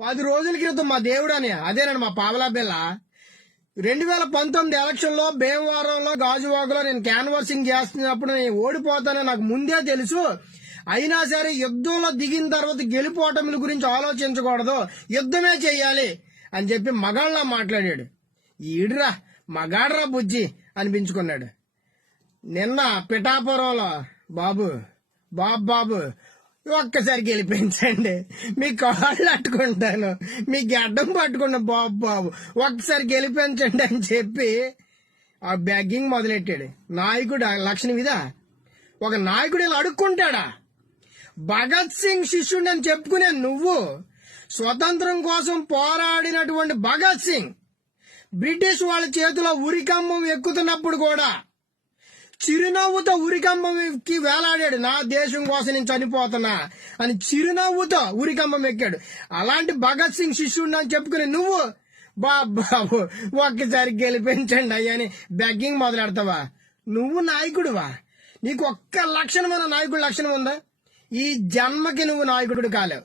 పది రోజుల క్రితం మా దేవుడు అని అదేనండి మా పావలా బిల్ల రెండు వేల పంతొమ్మిది ఎలక్షన్లో భీమవరంలో గాజువాకలో నేను క్యాన్వాసింగ్ చేస్తున్నప్పుడు నేను ఓడిపోతానని నాకు ముందే తెలుసు. అయినా సరే యుద్ధంలో దిగిన తర్వాత గెలిపోవటముల గురించి ఆలోచించకూడదు. యుద్ధమే చేయాలి అని చెప్పి మగాళ్ళ మాట్లాడాడు. ఈడురా మగాడ్రా బుజ్జి అనిపించుకున్నాడు. నిన్న పిఠాపురంలో బాబు బాబు బాబు ఒక్కసారి గెలిపించండి మీ కాళ్ళు అట్టుకుంటాను. మీ గడ్డం పట్టుకున్న బాబు బాబు. ఒక్కసారి గెలిపించండి అని చెప్పి ఆ బ్యాగింగ్ మొదలెట్టాడు. నాయకుడు ఆ లక్షణం ఇదా? ఒక నాయకుడు ఇలా అడుక్కుంటాడా? భగత్ సింగ్ శిష్యుడు అని చెప్పుకునే నువ్వు స్వతంత్రం కోసం పోరాడినటువంటి భగత్ సింగ్ బ్రిటిష్ వాళ్ళ చేతిలో ఉరికమ్మం ఎక్కుతున్నప్పుడు కూడా చిరునవ్వుతో ఉరికంబం ఎక్కి వేలాడాడు. నా దేశం కోసం నేను చనిపోతున్నా అని చిరునవ్వుతో ఉరికంబం ఎక్కాడు. అలాంటి భగత్ సింగ్ శిష్యుడు అని చెప్పుకుని నువ్వు బాబు ఒక్కసారి గెలిపించండి అయ్యా అని బెగ్గింగ్ మొదలెడతావా? నువ్వు నాయకుడువా? నీకు ఒక్క లక్షణమైన నాయకుడు లక్షణం ఉందా? ఈ జన్మకి నువ్వు నాయకుడు కాలేవు.